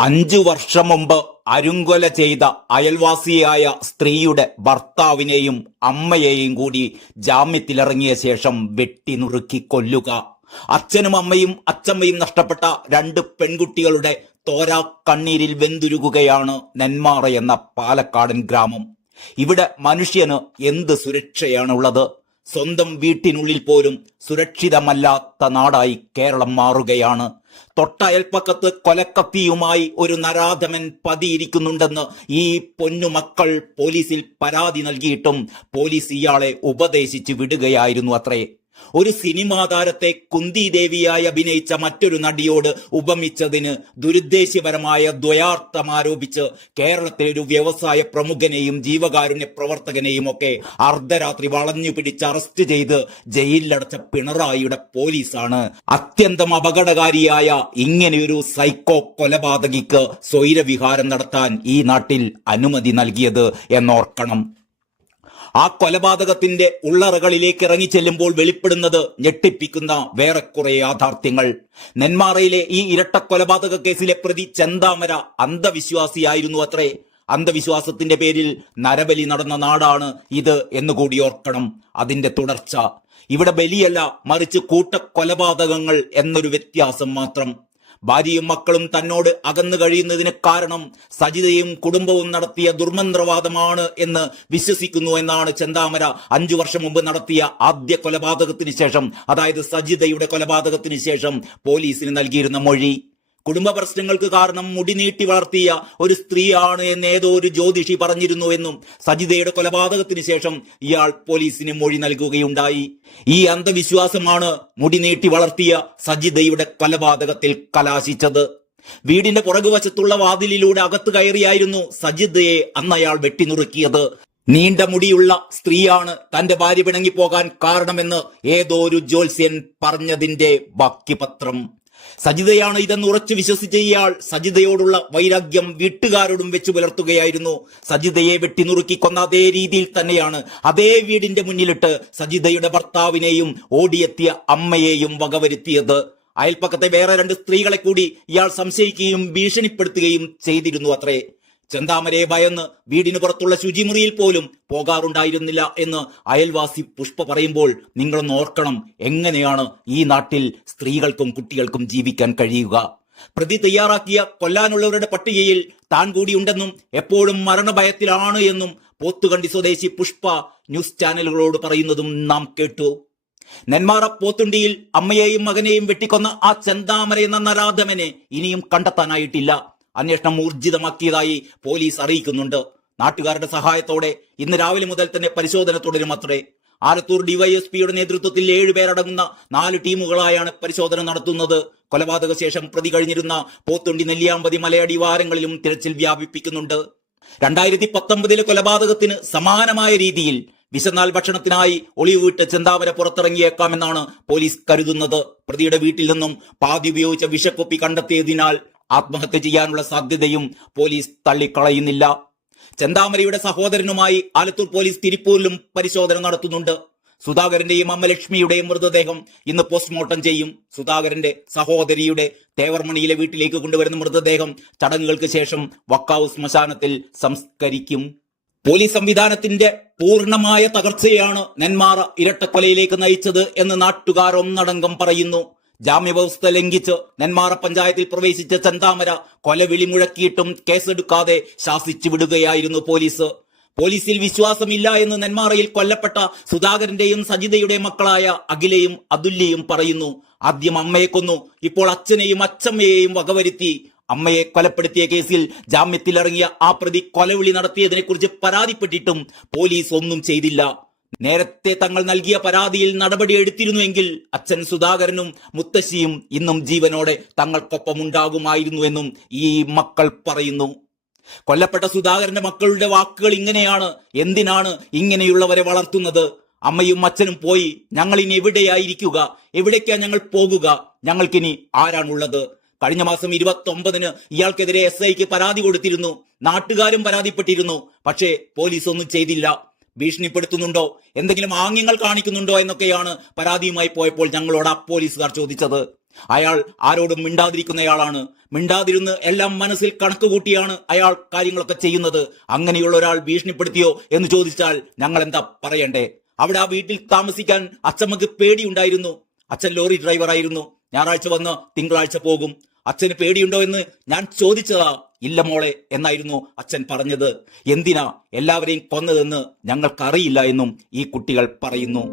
അഞ്ചു വർഷം മുമ്പ് അരുങ്കൊല ചെയ്ത അയൽവാസിയായ സ്ത്രീയുടെ ഭർത്താവിനെയും അമ്മയെയും കൂടി ജാമ്യത്തിലിറങ്ങിയ ശേഷം വെട്ടി നുറുക്കി കൊല്ലുക. അച്ഛനും അമ്മയും അച്ചമ്മയും നഷ്ടപ്പെട്ട രണ്ട് പെൺകുട്ടികളുടെ തോരാ കണ്ണീരിൽ വെന്തുരുകുകയാണ് നെന്മാറ എന്ന പാലക്കാടൻ ഗ്രാമം. ഇവിടെ മനുഷ്യന് എന്ത് സുരക്ഷയാണുള്ളത്? സ്വന്തം വീട്ടിനുള്ളിൽ പോലും സുരക്ഷിതമല്ലാത്ത നാടായി കേരളം മാറുകയാണ്. തൊട്ടയൽപ്പക്കത്ത് കൊലക്കത്തിയുമായി ഒരു നരാധമൻ പതിയിരിക്കുന്നുണ്ടെന്ന് ഈ പൊന്നുമക്കൾ പോലീസിൽ പരാതി നൽകിയിട്ടും പോലീസ് ഇയാളെ ഉപദേശിച്ച് വിടുകയായിരുന്നു അത്രേ. ഒരു സിനിമാ താരത്തെ കുന്തി ദേവിയായി അഭിനയിച്ച മറ്റൊരു നടിയോട് ഉപമിച്ചതിന് ദുരുദ്ദേശ്യപരമായ ദ്വയാർത്ഥം ആരോപിച്ച് കേരളത്തിലെ ഒരു വ്യവസായ പ്രമുഖനെയും ജീവകാരുണ്യ പ്രവർത്തകനെയും ഒക്കെ അർദ്ധരാത്രി വളഞ്ഞു പിടിച്ച് അറസ്റ്റ് ചെയ്ത് ജയിലിലടച്ച പിണറായിയുടെ പോലീസാണ്. അത്യന്തം അപകടകാരിയായ ഇങ്ങനെയൊരു സൈക്കോ കൊലപാതകിക്ക് സ്വൈരവിഹാരം നടത്താൻ ഈ നാട്ടിൽ അനുമതി നൽകിയത് എന്നോർക്കണം. ആ കൊലപാതകത്തിന്റെ ഉള്ളറകളിലേക്ക് ഇറങ്ങിച്ചെല്ലുമ്പോൾ വെളിപ്പെടുന്നത് ഞെട്ടിപ്പിക്കുന്ന വേറെ കുറെ യാഥാർത്ഥ്യങ്ങൾ. നെന്മാറയിലെ ഈ ഇരട്ട കൊലപാതക കേസിലെ പ്രതി ചന്താമര അന്ധവിശ്വാസിയായിരുന്നു അത്രേ. അന്ധവിശ്വാസത്തിന്റെ പേരിൽ നരബലി നടന്ന നാടാണ് ഇത് എന്നുകൂടി ഓർക്കണം. അതിന്റെ തുടർച്ച. ഇവിടെ ബലിയല്ല മറിച്ച് കൂട്ടക്കൊലപാതകങ്ങൾ എന്നൊരു വ്യത്യാസം മാത്രം. ഭാര്യയും മക്കളും തന്നോട് അകന്നു കഴിയുന്നതിന് കാരണം സജിതയും കുടുംബവും നടത്തിയ ദുർമന്ത്രവാദമാണ് എന്ന് വിശ്വസിക്കുന്നു എന്നാണ് ചെന്താമര അഞ്ചു വർഷം മുമ്പ് നടത്തിയ ആദ്യ കൊലപാതകത്തിന് ശേഷം അതായത് സജിതയുടെ കൊലപാതകത്തിന് ശേഷം പോലീസിന് നൽകിയിരുന്ന മൊഴി. കുടുംബ പ്രശ്നങ്ങൾക്ക് കാരണം മുടി നീട്ടി വളർത്തിയ ഒരു സ്ത്രീയാണ് എന്ന് ഏതോ ഒരു ജ്യോതിഷി പറഞ്ഞിരുന്നു എന്നും സജിതയുടെ കൊലപാതകത്തിന് ശേഷം ഇയാൾ പോലീസിന് മൊഴി നൽകുകയുണ്ടായി. ഈ അന്ധവിശ്വാസമാണ് മുടി നീട്ടി വളർത്തിയ സജിതയുടെ കൊലപാതകത്തിൽ കലാശിച്ചത്. വീടിന്റെ പുറകുവശത്തുള്ള വാതിലിലൂടെ അകത്ത് കയറിയായിരുന്നു സജിതയെ അന്ന് അയാൾ വെട്ടിനുറുക്കിയത്. നീണ്ട മുടിയുള്ള സ്ത്രീയാണ് തന്റെ ഭാര്യ പിണങ്ങിപ്പോകാൻ കാരണമെന്ന് ഏതോ ഒരു ജ്യോത്സ്യൻ പറഞ്ഞതിന്റെ ബാക്കിപത്രം സജിതയാണ് ഇതെന്ന് ഉറച്ചു വിശ്വസിച്ച ഇയാൾ സജിതയോടുള്ള വൈരാഗ്യം വീട്ടുകാരോടും വെച്ചു പുലർത്തുകയായിരുന്നു. സജിതയെ വെട്ടിനുറുക്കി കൊന്ന അതേ രീതിയിൽ തന്നെയാണ് അതേ വീടിന്റെ മുന്നിലിട്ട് സജിതയുടെ ഭർത്താവിനെയും ഓടിയെത്തിയ അമ്മയെയും വകവരുത്തിയത്. അയൽപ്പക്കത്തെ വേറെ രണ്ട് സ്ത്രീകളെ കൂടി ഇയാൾ സംശയിക്കുകയും ഭീഷണിപ്പെടുത്തുകയും ചെയ്തിരുന്നു അത്രേ. ചെന്താമരയെ ഭയന്ന് വീടിന് പുറത്തുള്ള ശുചിമുറിയിൽ പോലും പോകാറുണ്ടായിരുന്നില്ല എന്ന് അയൽവാസി പുഷ്പ പറയുമ്പോൾ നിങ്ങളൊന്ന് ഓർക്കണം എങ്ങനെയാണ് ഈ നാട്ടിൽ സ്ത്രീകൾക്കും കുട്ടികൾക്കും ജീവിക്കാൻ കഴിയുക. പ്രതി തയ്യാറാക്കിയ കൊല്ലാനുള്ളവരുടെ പട്ടികയിൽ താൻ കൂടിയുണ്ടെന്നും എപ്പോഴും മരണഭയത്തിലാണ് എന്നും പോത്തുകണ്ടി സ്വദേശി പുഷ്പ ന്യൂസ് ചാനലുകളോട് പറയുന്നതും നാം കേട്ടു. നെന്മാറ പോത്തുണ്ടിയിൽ അമ്മയെയും മകനെയും വെട്ടിക്കൊന്ന ആ ചെന്താമര എന്ന നരാധമനെ ഇനിയും കണ്ടെത്താനായിട്ടില്ല. അന്വേഷണം ഊർജിതമാക്കിയതായി പോലീസ് അറിയിക്കുന്നുണ്ട്. നാട്ടുകാരുടെ സഹായത്തോടെ ഇന്ന് രാവിലെ മുതൽ തന്നെ പരിശോധന തുടരും അത്രേ. ആലത്തൂർ ഡിവൈഎസ്പിയുടെ നേതൃത്വത്തിൽ ഏഴുപേരടങ്ങുന്ന നാല് ടീമുകളായാണ് പരിശോധന നടത്തുന്നത്. കൊലപാതക ശേഷം പ്രതി കഴിഞ്ഞിരുന്ന പോത്തുണ്ടി നെല്ലിയാമ്പതി മലയടി വാരങ്ങളിലും തിരച്ചിൽ വ്യാപിപ്പിക്കുന്നുണ്ട്. രണ്ടായിരത്തി പത്തൊമ്പതിലെ കൊലപാതകത്തിന് സമാനമായ രീതിയിൽ വിശന്നാൽ ഭക്ഷണത്തിനായി ഒളിവിട്ട് ചെന്താമര പുറത്തിറങ്ങിയേക്കാമെന്നാണ് പോലീസ് കരുതുന്നത്. പ്രതിയുടെ വീട്ടിൽ നിന്നും പാതി ഉപയോഗിച്ച വിഷക്കൊപ്പി കണ്ടെത്തിയതിനാൽ ആത്മഹത്യ ചെയ്യാനുള്ള സാധ്യതയും പോലീസ് തള്ളിക്കളയുന്നില്ല. ചെന്താമരയുടെ സഹോദരനുമായി ആലത്തൂർ പോലീസ് തിരുപ്പൂരിലും പരിശോധന നടത്തുന്നുണ്ട്. സുധാകരന്റെയും അമ്മലക്ഷ്മിയുടെയും മൃതദേഹം ഇന്ന് പോസ്റ്റ്മോർട്ടം ചെയ്യും. സുധാകരന്റെ സഹോദരിയുടെ തേവർമണിയിലെ വീട്ടിലേക്ക് കൊണ്ടുവരുന്ന മൃതദേഹം ചടങ്ങുകൾക്ക് ശേഷം വക്കാവ് ശ്മശാനത്തിൽ സംസ്കരിക്കും. പോലീസ് സംവിധാനത്തിന്റെ പൂർണമായ തകർച്ചയാണ് നെന്മാറ ഇരട്ടക്കൊലയിലേക്ക് നയിച്ചത് എന്ന് നാട്ടുകാരൊന്നടങ്കം പറയുന്നു. ജാമ്യവ്യവസ്ഥ ലംഘിച്ച് നെന്മാറ പഞ്ചായത്തിൽ പ്രവേശിച്ച ചന്താമര കൊലവിളി മുഴക്കിയിട്ടും കേസെടുക്കാതെ ശാസിച്ചു വിടുകയായിരുന്നു പോലീസ്. പോലീസിൽ വിശ്വാസമില്ല എന്ന് നെന്മാറയിൽ കൊല്ലപ്പെട്ട സുധാകരന്റെയും സജിതയുടെയും മക്കളായ അഖിലയും അതുല്യയും പറയുന്നു ആദ്യം അമ്മയെ കൊന്നു ഇപ്പോൾ അച്ഛനെയും അച്ഛമ്മയെയും വകവരുത്തി. അമ്മയെ കൊലപ്പെടുത്തിയ കേസിൽ ജാമ്യത്തിലിറങ്ങിയ ആ പ്രതി കൊലവിളി നടത്തിയതിനെക്കുറിച്ച് പരാതിപ്പെട്ടിട്ടും പോലീസ് ഒന്നും ചെയ്തില്ല. നേരത്തെ തങ്ങൾ നൽകിയ പരാതിയിൽ നടപടി എടുത്തിരുന്നുവെങ്കിൽ അച്ഛൻ സുധാകരനും മുത്തശ്ശിയും ഇന്നും ജീവനോടെ തങ്ങൾക്കൊപ്പം ഉണ്ടാകുമായിരുന്നു എന്നും ഈ മക്കൾ പറയുന്നു. കൊല്ലപ്പെട്ട സുധാകരന്റെ മക്കളുടെ വാക്കുകൾ ഇങ്ങനെയാണ്. എന്തിനാണ് ഇങ്ങനെയുള്ളവരെ വളർത്തുന്നത്? അമ്മയും അച്ഛനും പോയി. ഞങ്ങൾ ഇനി എവിടെയായിരിക്കുക? എവിടേക്കാ ഞങ്ങൾ പോകുക? ഞങ്ങൾക്കിനി ആരാണുള്ളത്? കഴിഞ്ഞ മാസം ഇരുപത്തി ഒമ്പതിന് ഇയാൾക്കെതിരെ എസ് ഐക്ക് പരാതി കൊടുത്തിരുന്നു. നാട്ടുകാരും പരാതിപ്പെട്ടിരുന്നു. പക്ഷേ പോലീസ് ഒന്നും ചെയ്തില്ല. ഭീഷണിപ്പെടുത്തുന്നുണ്ടോ? എന്തെങ്കിലും ആംഗ്യങ്ങൾ കാണിക്കുന്നുണ്ടോ എന്നൊക്കെയാണ് പരാതിയുമായി പോയപ്പോൾ ഞങ്ങളോട് ആ പോലീസുകാർ ചോദിച്ചത്. അയാൾ ആരോടും മിണ്ടാതിരിക്കുന്നയാളാണ്. മിണ്ടാതിരുന്ന് എല്ലാം മനസ്സിൽ കണക്ക് കൂട്ടിയാണ് അയാൾ കാര്യങ്ങളൊക്കെ ചെയ്യുന്നത്. അങ്ങനെയുള്ള ഒരാൾ ഭീഷണിപ്പെടുത്തിയോ എന്ന് ചോദിച്ചാൽ ഞങ്ങൾ എന്താ പറയണ്ടേ? അവിടെ ആ വീട്ടിൽ താമസിക്കാൻ അച്ഛമ്മക്ക് പേടിയുണ്ടായിരുന്നു. അച്ഛൻ ലോറി ഡ്രൈവറായിരുന്നു. ഞായറാഴ്ച വന്ന് തിങ്കളാഴ്ച പോകും. അച്ഛന് പേടിയുണ്ടോ എന്ന് ഞാൻ ചോദിച്ചതാ. ഇല്ല മോളെ എന്നായിരുന്നു അച്ഛൻ പറഞ്ഞത്. എന്തിനാ എല്ലാവരെയും കൊന്നതെന്ന് ഞങ്ങൾക്കറിയില്ല എന്നും ഈ കുട്ടികൾ പറയുന്നു.